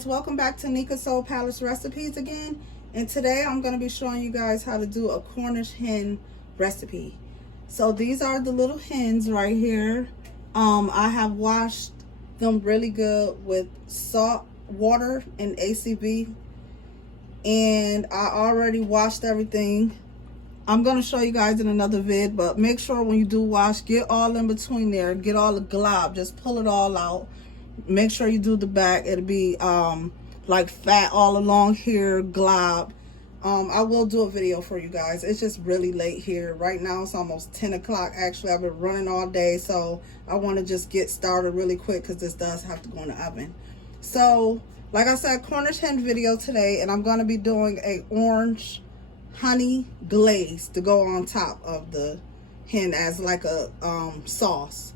guys, welcome back to Nika Soul Palace Recipes again, and today I'm going to be showing you guys how to do a Cornish hen recipe. So these are the little hens right here. I have washed them really good with salt, water, and ACV, and I already washed everything. I'm going to show you guys in another vid, but make sure when you do wash, get all in between there, get all the glob, just pull it all out. Make sure you do the back. It'll be like fat all along here, glob. I will do a video for you guys. It's just really late here right now. It's almost 10 o'clock. Actually, I've been running all day, so I want to just get started really quick because this does have to go in the oven. So like I said, Cornish hen video today, and I'm going to be doing a orange honey glaze to go on top of the hen as like a sauce,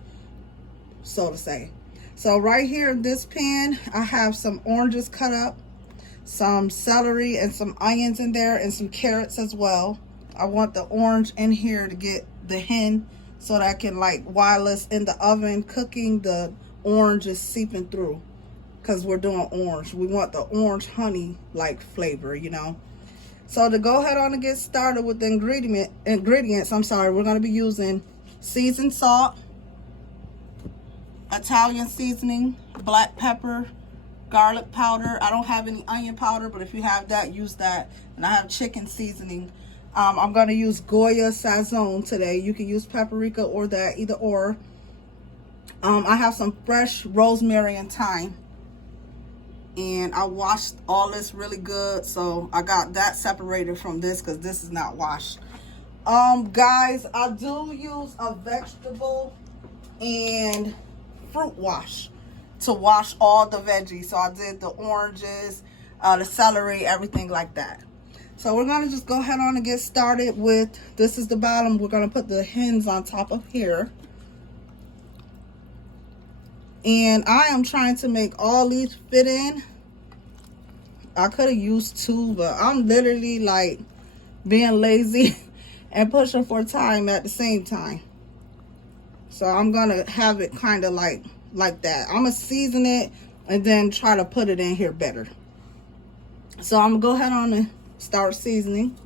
so to say. So right here in this pan, I have some oranges cut up, some celery and some onions in there, and some carrots as well. I want the orange in here to get the hen so that I can, like, while it's in the oven cooking, the orange is seeping through, because we're doing orange. We want the orange honey like flavor, you know. So to go ahead on and get started with the ingredients, we're going to be using seasoned salt, Italian seasoning, black pepper, garlic powder. I don't have any onion powder, but if you have that, use that. And I have chicken seasoning. I'm going to use Goya Sazon today. You can use paprika or that, either or. I have some fresh rosemary and thyme. And I washed all this really good, so I got that separated from this because this is not washed. Guys, I do use a vegetable and fruit wash to wash all the veggies. So I did the oranges, the celery, everything like that. So we're gonna just go ahead on and get started with, this is the bottom. We're gonna put the hens on top of here. And I am trying to make all these fit in. I could have used two, but I'm literally like being lazy and pushing for time at the same time. So I'm gonna have it kind of like that. I'm gonna season it and then try to put it in here better. So I'm gonna go ahead on and start seasoning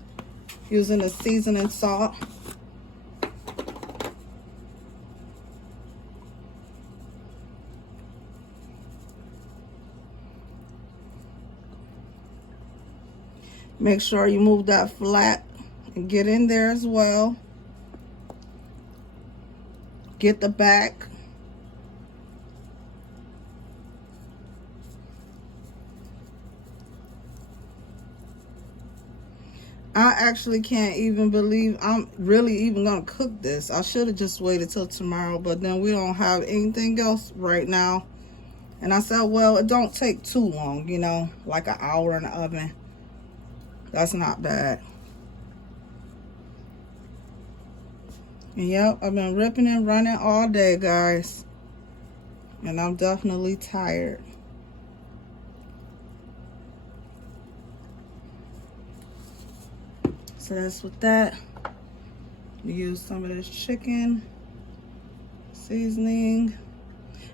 using the seasoning salt. Make sure you move that flat and get in there as well. Get the back. I actually can't even believe I'm really even gonna cook this. I should have just waited till tomorrow, but then we don't have anything else right now. And I said, well, it don't take too long, you know, like an hour in the oven. That's not bad. And yep, I've been ripping and running all day, guys. And I'm definitely tired. So that's with that. Use some of this chicken seasoning.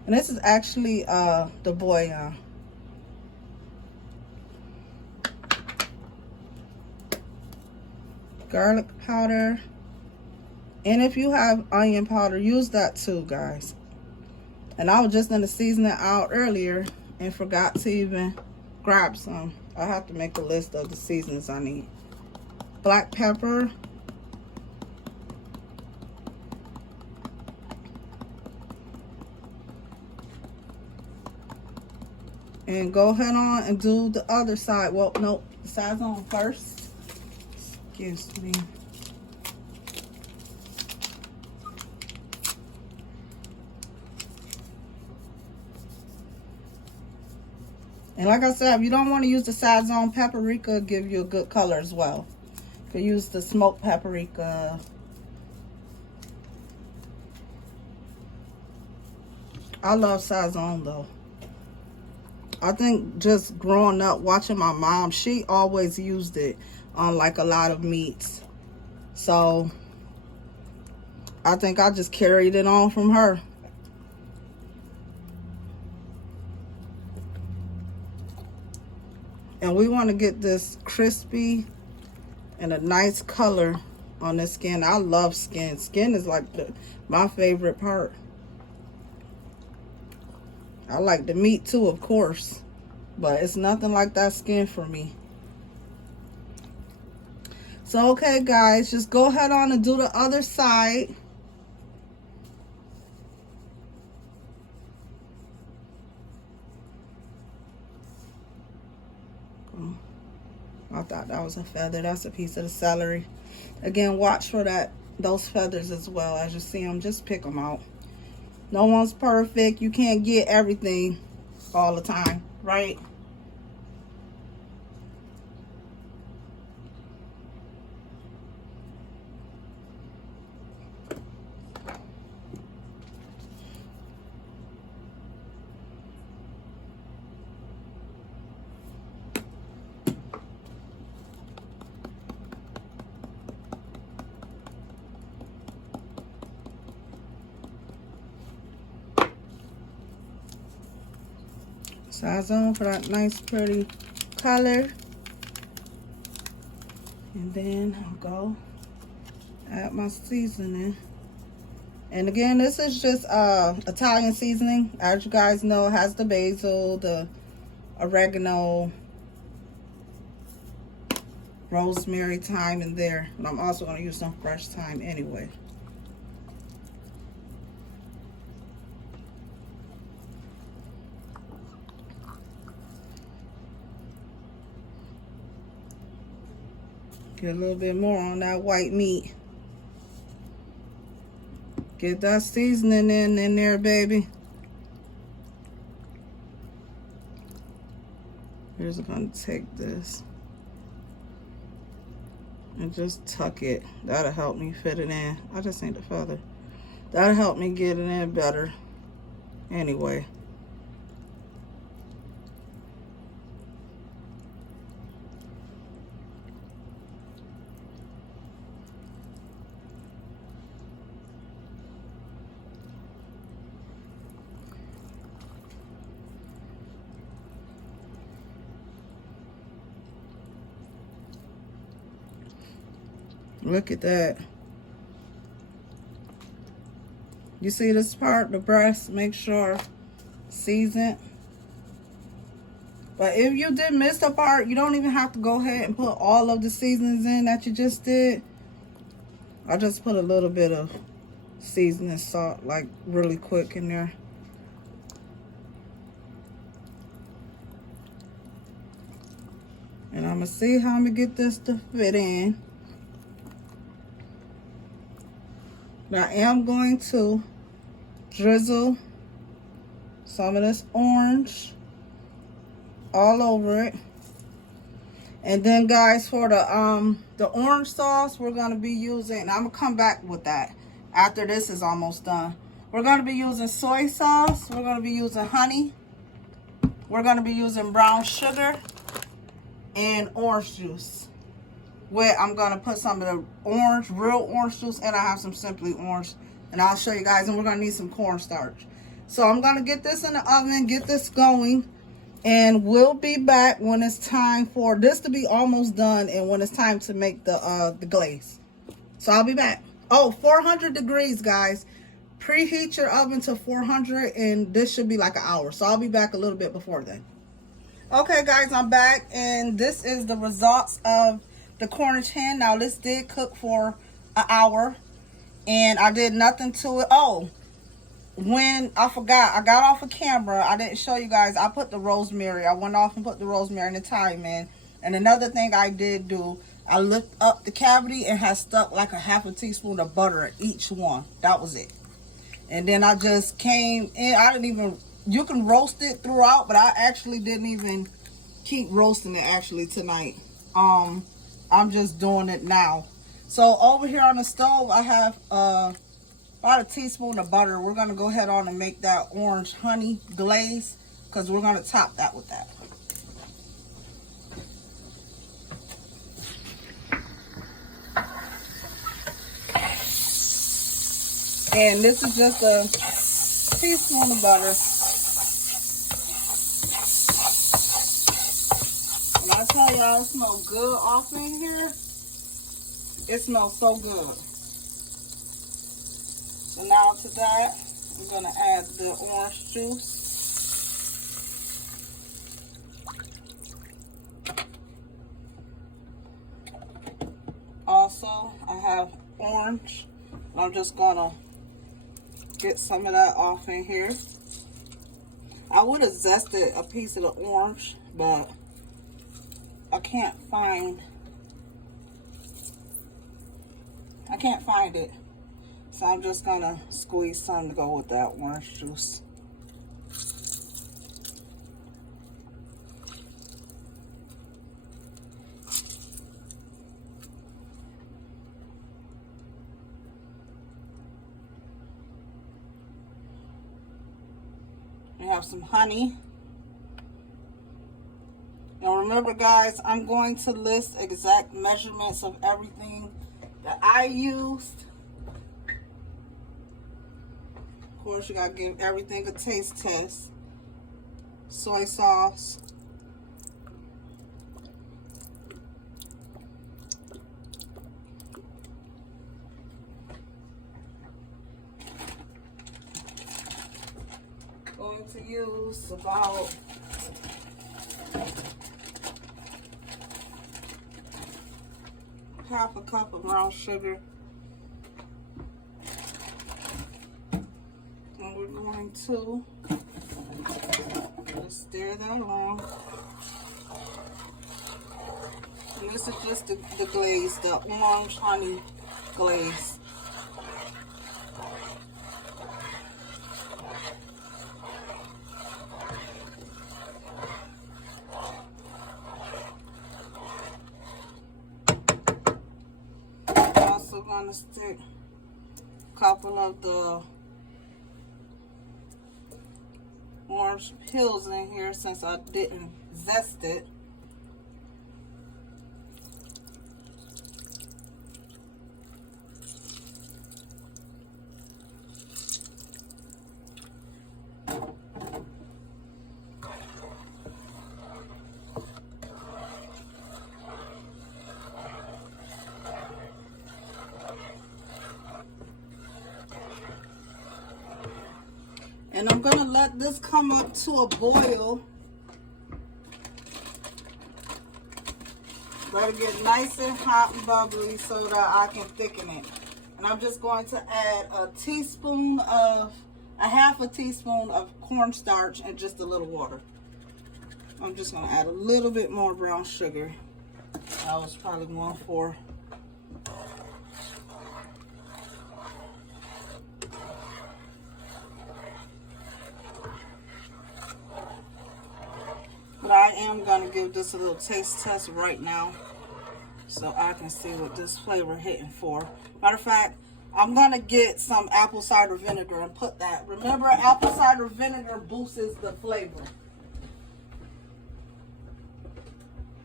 And this is actually the bouillon. Garlic powder. And if you have onion powder, use that too, guys. And I was just going to season it out earlier and forgot to even grab some. I have to make a list of the seasonings I need. Black pepper. And go ahead on and do the other side. Well, no, the side's on first. Excuse me. And like I said, if you don't want to use the Sazon, paprika give you a good color as well. You can use the smoked paprika. I love Sazon though. I think just growing up watching my mom, she always used it on like a lot of meats. So I think I just carried it on from her. And we want to get this crispy and a nice color on the skin. I love skin. Skin is like my favorite part. I like the meat too, of course, but it's nothing like that skin for me. So, okay, guys, just go ahead on and do the other side. Oh, I thought that was a feather. That's a piece of the celery. Again, watch for those feathers as well. As you see them, just pick them out. No one's perfect. You can't get everything all the time, right? Size on for that nice pretty color. And then I'll go add my seasoning. And again, this is just Italian seasoning. As you guys know, it has the basil, the oregano, rosemary, thyme in there. And I'm also going to use some fresh thyme anyway. Get a little bit more on that white meat. Get that seasoning in there, baby. Here's gonna take this and just tuck it. That'll help me fit it in. I just need the feather. That'll help me get it in better. Anyway. Look at that. You see this part, the breast, make sure seasoned. But if you did miss the part, you don't even have to go ahead and put all of the seasonings in that you just did. I just put a little bit of seasoning salt, like really quick in there. And I'm gonna see how I'm gonna get this to fit in. Now, I am going to drizzle some of this orange all over it. And then, guys, for the orange sauce, we're going to be using, and I'm going to come back with that after this is almost done. We're going to be using soy sauce. We're going to be using honey. We're going to be using brown sugar and orange juice. Where I'm gonna put some of the orange, real orange juice, and I have some Simply Orange, and I'll show you guys. And we're gonna need some cornstarch. So I'm gonna get this in the oven, get this going, and we'll be back when it's time for this to be almost done, and when it's time to make the glaze. So I'll be back. Oh, 400 degrees, guys. Preheat your oven to 400, and this should be like an hour. So I'll be back a little bit before then. Okay, guys, I'm back, and this is the results of the Cornish hen. Now, this did cook for an hour, and I did nothing to it. Oh, when I forgot, I got off of camera, I didn't show you guys, I put the rosemary. I went off and put the rosemary and the thyme in. And another thing I did do, I lift up the cavity and had stuck like a half a teaspoon of butter in each one. That was it. And then I just came in. I didn't even, you can roast it throughout, but I actually didn't even keep roasting it actually tonight. I'm just doing it now. So over here on the stove, I have about a teaspoon of butter. We're going to go ahead on and make that orange honey glaze, because we're going to top that with that. And this is just a teaspoon of butter. And I y'all, it smells good off in here. It smells so good. So now to that, I'm going to add the orange juice. Also, I have orange. I'm just going to get some of that off in here. I would have zested a piece of the orange, but I can't find it. So I'm just gonna squeeze some to go with that orange juice. We have some honey. And remember guys, I'm going to list exact measurements of everything that I used. Of course, you gotta give everything a taste test. Soy sauce. Going to use about half a cup of brown sugar. And we're going to just stir that along. And this is just the glaze, the orange honey glaze. Also going to stick a couple of the orange peels in here since I didn't zest it. And I'm going to let this come up to a boil. Let it get nice and hot and bubbly so that I can thicken it. And I'm just going to add a half a teaspoon of cornstarch and just a little water. I'm just going to add a little bit more brown sugar. I was probably going for. But I am going to give this a little taste test right now so I can see what this flavor hitting for. Matter of fact, I'm going to get some apple cider vinegar and put that. Remember, apple cider vinegar boosts the flavor.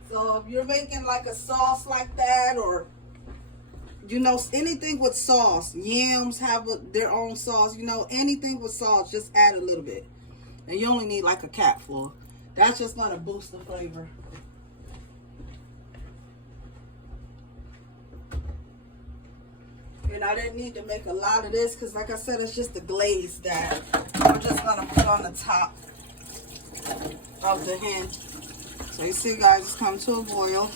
So if you're making like a sauce like that, or you know, anything with sauce, yams have their own sauce, you know, anything with sauce, just add a little bit. And you only need like a capful. That's just going to boost the flavor. And I didn't need to make a lot of this because, like I said, it's just the glaze that I'm just going to put on the top of the hen. So you see, guys, it's come to a boil.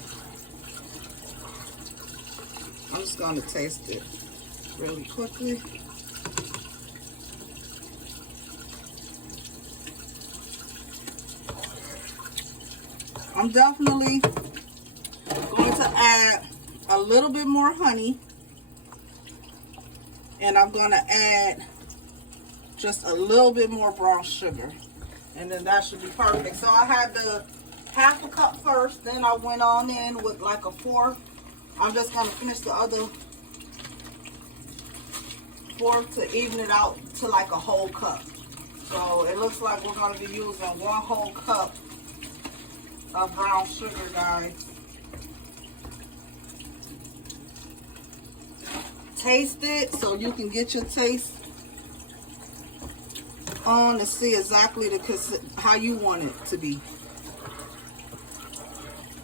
I'm just going to taste it really quickly. I'm definitely going to add a little bit more honey, and I'm going to add just a little bit more brown sugar, and then that should be perfect. So I had the half a cup first, then I went on in with like a fourth. I'm just going to finish the other fourth to even it out to like a whole cup. So it looks like we're going to be using 1 whole cup of brown sugar, guys. Taste it so you can get your taste on to see exactly how you want it to be.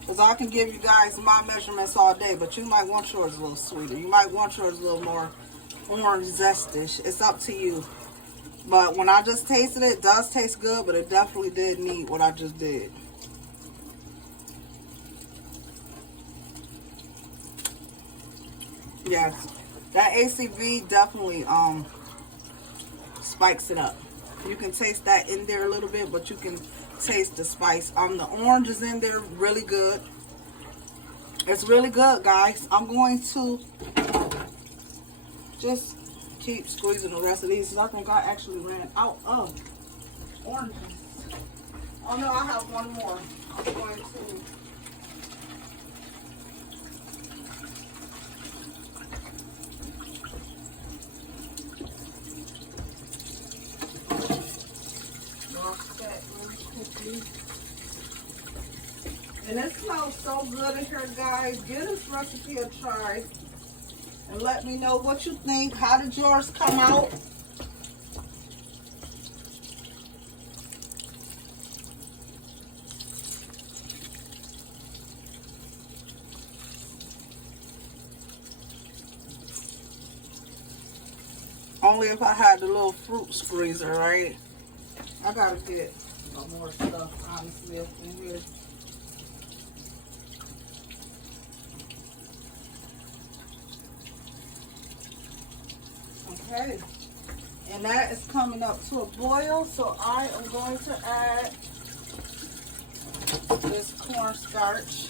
Because I can give you guys my measurements all day, but you might want yours a little sweeter. You might want yours a little more orange zestish. It's up to you. But when I just tasted it, it does taste good, but it definitely did need what I just did. Yes, that ACV definitely spikes it up. You can taste that in there a little bit, but you can taste the spice. The orange is in there, really good. It's really good, guys. I'm going to just keep squeezing the rest of these. I think I actually ran out of oranges. Oh no, I have one more. I'm going to and it smells so good in here, guys. Give this recipe a try and let me know what you think. How did yours come out? Only if I had the little fruit squeezer, right? I gotta get some more stuff, honestly, up in here. Okay, and that is coming up to a boil, so I am going to add this cornstarch.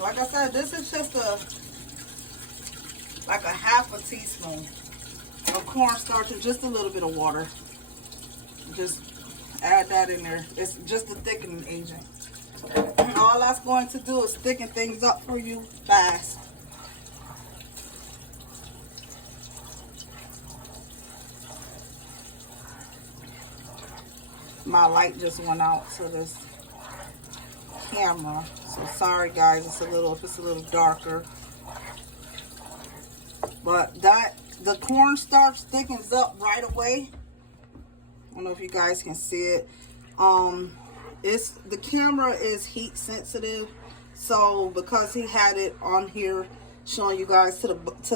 Like I said, this is just like a half a teaspoon of cornstarch and just a little bit of water. Just add that in there. It's just a thickening agent. All that's going to do is thicken things up for you fast. My light just went out to this camera, so sorry guys, if it's a little darker. But the cornstarch thickens up right away. I don't know if you guys can see it. The camera is heat sensitive, so because he had it on here showing you guys to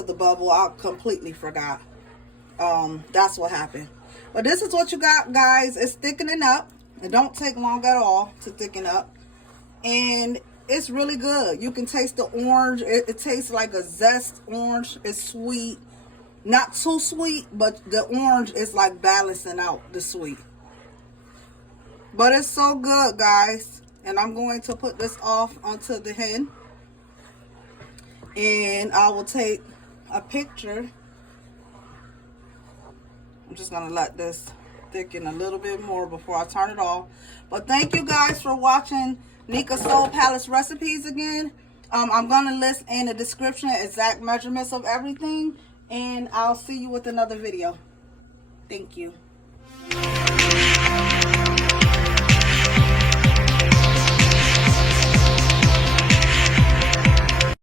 the bubble, I completely forgot. That's what happened. But this is what you got, guys. It's thickening up. It don't take long at all to thicken up, and it's really good. You can taste the orange. It tastes like a zest orange. It's sweet, not too sweet, but the orange is like balancing out the sweet. But it's so good, guys. And I'm going to put this off onto the hen, and I will take a picture. I'm just gonna let this thicken a little bit more before I turn it off. But thank you guys for watching Nika Soul Palace recipes again. I'm gonna list in the description exact measurements of everything, and I'll see you with another video. Thank you.